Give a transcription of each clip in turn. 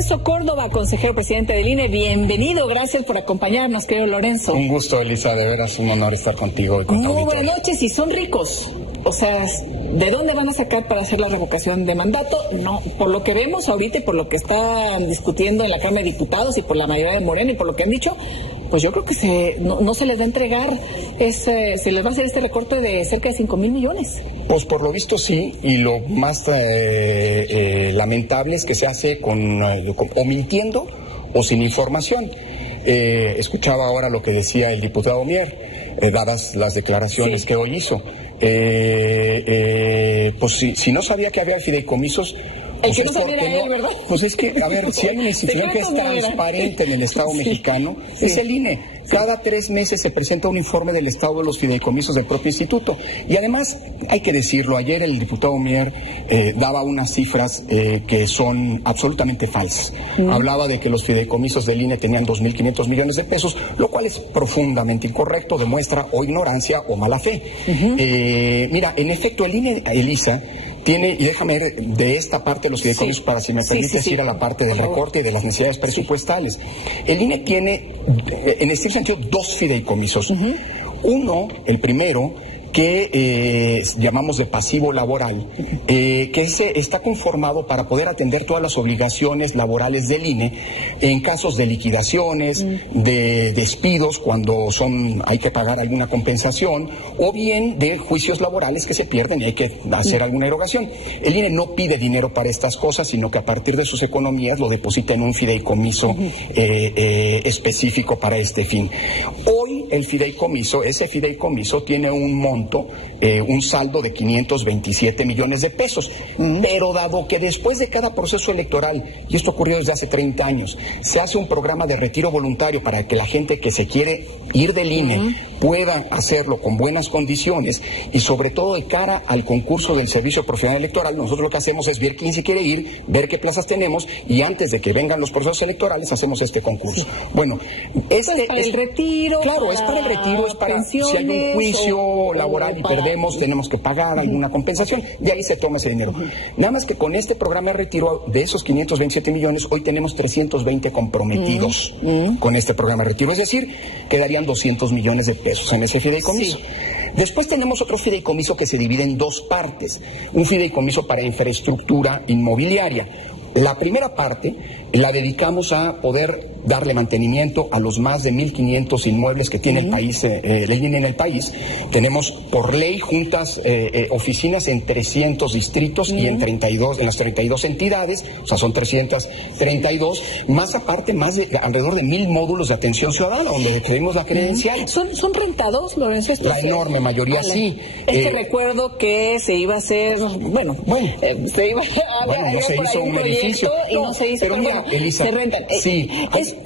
Lorenzo Córdoba, consejero presidente del INE. Bienvenido, gracias por acompañarnos, querido Lorenzo. Un gusto, Elisa, de veras un honor estar contigo y con tu auditorio. Muy buenas noches, y son ricos. O sea, ¿de dónde van a sacar para hacer la revocación de mandato? No, por lo que vemos ahorita y por lo que están discutiendo en la Cámara de Diputados y por la mayoría de Morena y por lo que han dicho, pues yo creo que no se les va a entregar, se les va a hacer este recorte de cerca de 5,000 millones. Pues por lo visto sí, y lo más lamentable es que se hace o mintiendo o sin información. Escuchaba ahora lo que decía el diputado Mier, dadas las declaraciones que hoy hizo. Pues si no sabía que había fideicomisos... El que no sabía era él, ¿verdad? Pues es que, a ver, si hay una institución que es transparente en el Estado mexicano, es el INE. Cada 3 meses se presenta un informe del estado de los fideicomisos del propio instituto. Y además, hay que decirlo, ayer el diputado Mier daba unas cifras que son absolutamente falsas. Hablaba de que los fideicomisos del INE tenían 2.500 millones de pesos, lo cual es profundamente incorrecto, demuestra o ignorancia o mala fe. Mira, en efecto, el INE, Elisa, tiene, y déjame ver de esta parte de los fideicomisos para, si me permites, ir a la parte del recorte y de las necesidades presupuestales. El INE tiene, en este sentido, 2 fideicomisos. Uno, el primero, que llamamos de pasivo laboral, que está conformado para poder atender todas las obligaciones laborales del INE en casos de liquidaciones, de despidos cuando hay que pagar alguna compensación, o bien de juicios laborales que se pierden y hay que hacer alguna erogación. El INE no pide dinero para estas cosas, sino que a partir de sus economías lo deposita en un fideicomiso específico para este fin. Hoy ese fideicomiso tiene un monto, un saldo de 527 millones de pesos. Pero dado que después de cada proceso electoral, y esto ocurrió desde hace 30 años, se hace un programa de retiro voluntario para que la gente que se quiere ir del INE pueda hacerlo con buenas condiciones y sobre todo de cara al concurso del Servicio Profesional Electoral, nosotros lo que hacemos es ver quién se quiere ir, ver qué plazas tenemos y antes de que vengan los procesos electorales hacemos este concurso. Bueno, para el retiro. Claro, es para el retiro, es para si hay un juicio laboral y perdemos, tenemos que pagar alguna compensación, y ahí se toma ese dinero. Nada más que con este programa de retiro, de esos 527 millones, hoy tenemos 320 comprometidos con este programa de retiro, es decir, quedarían 200 millones de pesos en ese fideicomiso. Después tenemos otro fideicomiso que se divide en 2 partes, un fideicomiso para infraestructura inmobiliaria. La primera parte la dedicamos a poder darle mantenimiento a los más de 1.500 inmuebles que tiene el país, el INE en el país. Tenemos por ley juntas oficinas en 300 distritos y en las 32 entidades, o sea, son 332, más aparte, alrededor de 1,000 módulos de atención ciudadana, donde pedimos la credencial. ¿Son rentados, Lorenzo? La enorme mayoría sí. Recuerdo que se iba a hacer, se iba no se hizo un edificio. Y no se hizo, pero mira, Elisa, se rentan. Sí,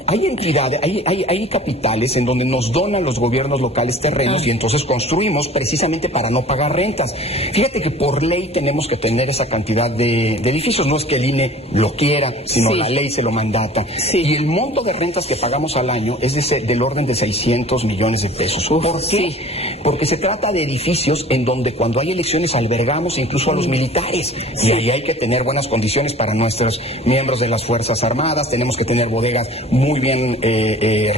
hay entidades, hay capitales en donde nos donan los gobiernos locales terrenos y entonces construimos precisamente para no pagar rentas. Fíjate que por ley tenemos que tener esa cantidad de edificios, no es que el INE lo quiera, sino la ley se lo mandata. Y el monto de rentas que pagamos al año es del orden de 600 millones de pesos. ¿Por qué? Porque se trata de edificios en donde cuando hay elecciones albergamos incluso a los militares y ahí hay que tener buenas condiciones para nuestros miembros de las Fuerzas Armadas, tenemos que tener bodegas muy bien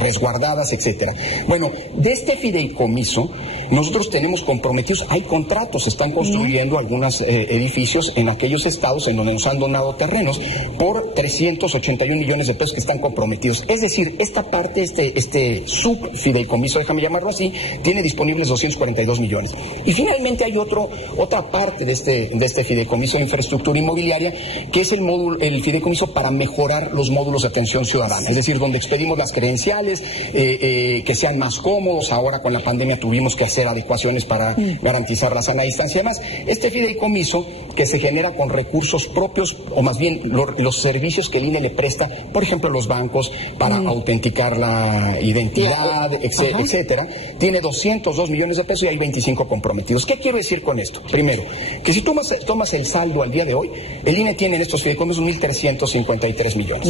resguardadas, etcétera. Bueno, de este fideicomiso nosotros tenemos comprometidos, hay contratos, se están construyendo algunos edificios en aquellos estados en donde nos han donado terrenos por 381 millones de pesos que están comprometidos. Es decir, esta parte, este subfideicomiso, déjame llamarlo así, tiene disponibles 242 millones. Y finalmente hay otra parte de este fideicomiso de infraestructura inmobiliaria, que es el fideicomiso para mejorar los módulos de atención ciudadana, es decir, donde expedimos las credenciales, que sean más cómodos. Ahora con la pandemia tuvimos que hacer adecuaciones para garantizar la sana distancia y demás. Este fideicomiso que se genera con recursos propios, o más bien los servicios que el INE le presta, por ejemplo, los bancos para autenticar la identidad, etcétera, tiene 202 millones de pesos y hay 25 comprometidos. ¿Qué quiero decir con esto? Primero, que si tomas el saldo al día de hoy, el INE tiene en estos fideicomisos 1,353 millones,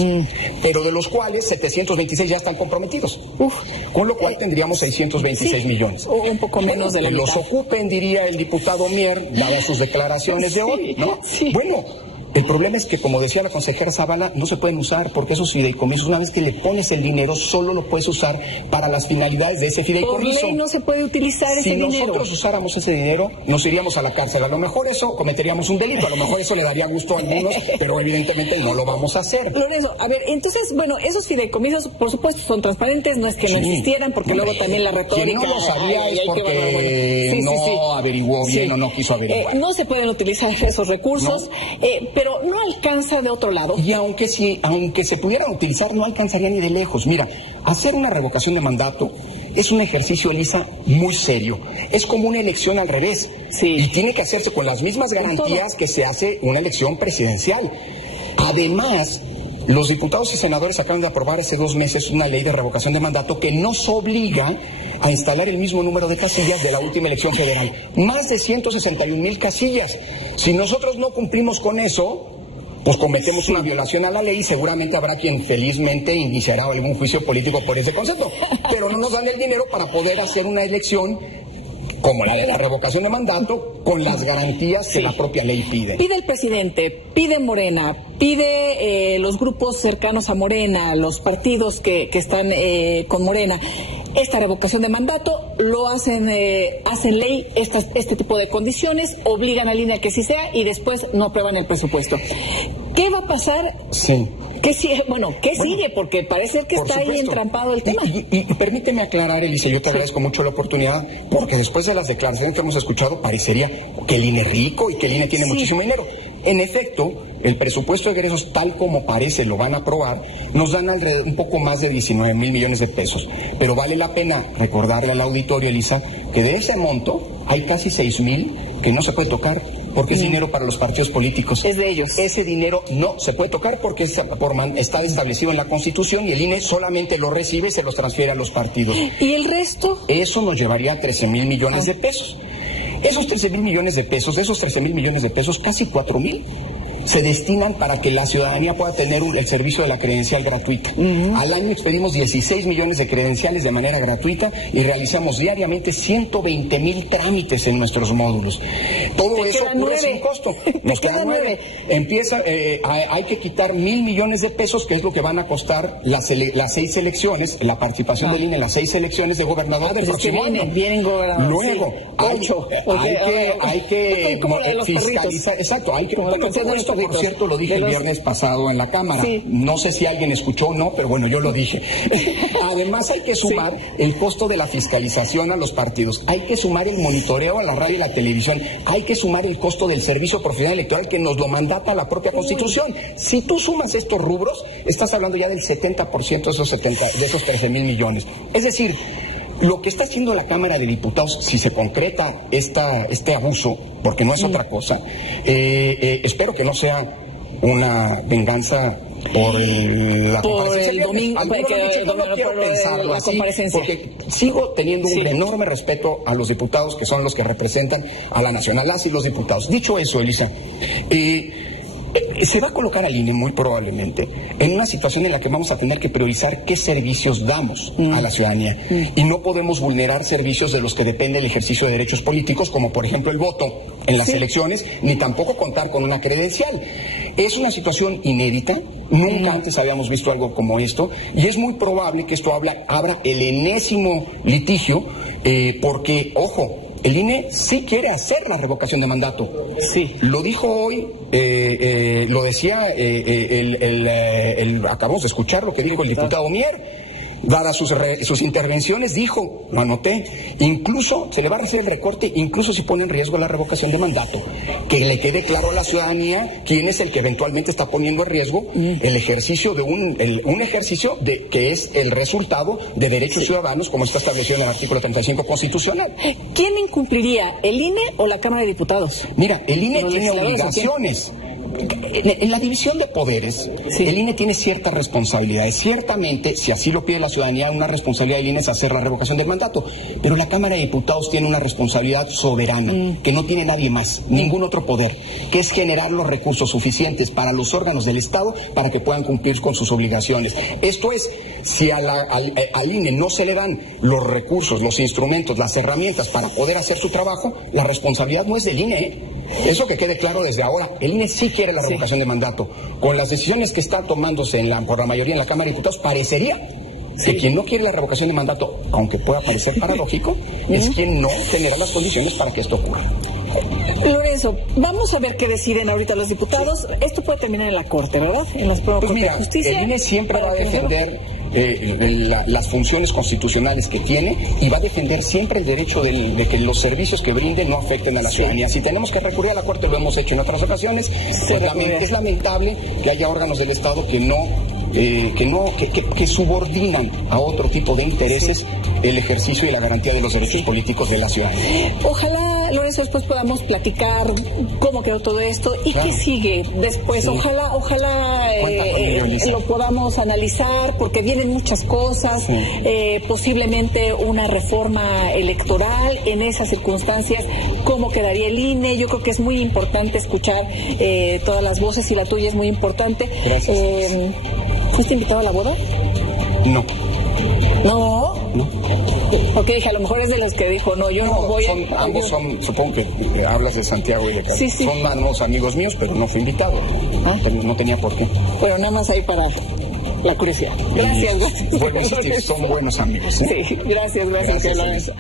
pero de los cuales 726 ya están comprometidos, con lo cual tendríamos 626 millones. O un poco menos de la mitad. Los ocupen, diría el diputado Mier, dadas sus declaraciones de hoy, ¿no? Bueno, El problema es que, como decía la consejera Zavala, no se pueden usar porque esos fideicomisos, una vez que le pones el dinero, solo lo puedes usar para las finalidades de ese fideicomiso. Por ley no se puede utilizar ese dinero. Si nosotros usáramos ese dinero, nos iríamos a la cárcel. A lo mejor eso cometeríamos un delito, a lo mejor eso le daría gusto a algunos, pero evidentemente no lo vamos a hacer. Lorenzo, a ver, entonces, bueno, esos fideicomisos, por supuesto, son transparentes, no es que no existieran, porque luego también la retórica... Quien no lo sabía es porque no averiguó bien o no quiso averiguar. No se pueden utilizar esos recursos, pero no alcanza de otro lado. Y aunque se pudieran utilizar, no alcanzaría ni de lejos. Mira, hacer una revocación de mandato es un ejercicio, Elisa, muy serio. Es como una elección al revés. Sí. Y tiene que hacerse con las mismas garantías que se hace una elección presidencial. Además, los diputados y senadores acaban de aprobar hace 2 meses una ley de revocación de mandato que nos obliga a instalar el mismo número de casillas de la última elección federal. Más de 161,000 casillas. Si nosotros no cumplimos con eso, pues cometemos una violación a la ley y seguramente habrá quien felizmente iniciará algún juicio político por ese concepto. Pero no nos dan el dinero para poder hacer una elección como la de la revocación de mandato, con las garantías que la propia ley pide. Pide el presidente, pide Morena, pide los grupos cercanos a Morena, los partidos que están con Morena. Esta revocación de mandato lo hacen ley este tipo de condiciones, obligan al INE a que sí sea y después no aprueban el presupuesto. ¿Qué va a pasar? Sí. ¿Qué sigue? ¿Qué sigue? Porque parece que está ahí entrampado el tema. Y permíteme aclarar, Elisa, yo te agradezco mucho la oportunidad, porque después de las declaraciones que hemos escuchado, parecería que el INE es rico y que el INE tiene muchísimo dinero. En efecto, el presupuesto de egresos, tal como parece lo van a aprobar, nos dan alrededor un poco más de 19,000 millones de pesos. Pero vale la pena recordarle al auditorio, Elisa, que de ese monto hay casi 6,000 que no se puede tocar, porque es dinero para los partidos políticos. Es de ellos. Ese dinero no se puede tocar porque está establecido en la Constitución y el INE solamente lo recibe y se los transfiere a los partidos. ¿Y el resto? Eso nos llevaría a 13,000 millones de pesos. Esos 13,000 millones de pesos, de esos 13,000 millones de pesos, casi 4,000 se destinan para que la ciudadanía pueda tener el servicio de la credencial gratuita. Al año expedimos 16 millones de credenciales de manera gratuita y realizamos diariamente 120,000 trámites en nuestros módulos. Todo eso ocurre sin costo. Nos quedan 9. Hay que quitar 1,000 millones de pesos, que es lo que van a costar las 6 elecciones, la participación del INE en las 6 elecciones de gobernador del próximo año. Vienen gobernadores. Luego, hay que fiscalizar. Exacto, hay que... Esto, por cierto, lo dije el viernes pasado en la Cámara. Sí. No sé si alguien escuchó o no, pero bueno, yo lo dije. Además, hay que sumar el costo de la fiscalización a los partidos. Hay que sumar el monitoreo a la radio y la televisión. Hay que sumar el costo del servicio profesional electoral que nos lo mandata la propia Constitución. Si tú sumas estos rubros, estás hablando ya del 70% de esos 13,000 millones. Es decir, lo que está haciendo la Cámara de Diputados, si se concreta este abuso, porque no es otra cosa, espero que no sea una venganza por la domingo, no quiero pensarlo así, porque sigo teniendo un enorme respeto a los diputados que son los que representan a la nación, a las y los diputados. Dicho eso, Elisa, se va a colocar al INE muy probablemente en una situación en la que vamos a tener que priorizar qué servicios damos a la ciudadanía y no podemos vulnerar servicios de los que depende el ejercicio de derechos políticos, como por ejemplo el voto en las elecciones, ni tampoco contar con una credencial. Es una situación inédita, nunca antes habíamos visto algo como esto y es muy probable que esto abra el enésimo litigio porque, ojo, el INE sí quiere hacer la revocación de mandato. Sí. Lo dijo hoy, lo decía, acabamos de escuchar lo que dijo el diputado Mier. Dadas sus intervenciones, dijo, lo anoté, incluso se le va a hacer el recorte, incluso si pone en riesgo la revocación de mandato. Que le quede claro a la ciudadanía quién es el que eventualmente está poniendo en riesgo el ejercicio de un ejercicio que es el resultado de derechos ciudadanos, como está establecido en el artículo 35 constitucional. ¿Quién incumpliría, el INE o la Cámara de Diputados? Mira, el INE tiene obligaciones. En la división de poderes, el INE tiene ciertas responsabilidades. Ciertamente, si así lo pide la ciudadanía, una responsabilidad del INE es hacer la revocación del mandato. Pero la Cámara de Diputados tiene una responsabilidad soberana, que no tiene nadie más, ningún otro poder, que es generar los recursos suficientes para los órganos del Estado para que puedan cumplir con sus obligaciones. Esto es, si al INE no se le dan los recursos, los instrumentos, las herramientas para poder hacer su trabajo, la responsabilidad no es del INE. Eso que quede claro desde ahora. El INE sí quiere quiere la revocación de mandato. Con las decisiones que están tomándose por la mayoría en la Cámara de Diputados, parecería que quien no quiere la revocación de mandato, aunque pueda parecer paradójico, es quien no genera las condiciones para que esto ocurra. Lorenzo, vamos a ver qué deciden ahorita los diputados. Esto puede terminar en la Corte, ¿verdad? En los Corte de Justicia. El INE siempre va a defender las funciones constitucionales que tiene y va a defender siempre el derecho de que los servicios que brinden no afecten a la ciudadanía. Si tenemos que recurrir a la Corte, lo hemos hecho en otras ocasiones, pues es lamentable que haya órganos del Estado que subordinan a otro tipo de intereses el ejercicio y la garantía de los derechos políticos de la ciudadanía. Ojalá, Lorenzo, después podamos platicar cómo quedó todo esto y qué sigue después. Sí. Ojalá lo podamos analizar, porque vienen muchas cosas, posiblemente una reforma electoral. En esas circunstancias, ¿cómo quedaría el INE? Yo creo que es muy importante escuchar todas las voces, y la tuya es muy importante. Gracias. ¿Fuiste invitado a la boda? No. ¿No? No. Porque dije, a lo mejor es de los que dijo, no, yo no voy a... Ambos son, supongo que hablas de Santiago y de Carlos. Sí. Son manos amigos míos, pero no fui invitado. No tenía por qué. Pero nada más ahí para la curiosidad. Gracias. Bueno, son buenos amigos. Sí, gracias, Lorenzo.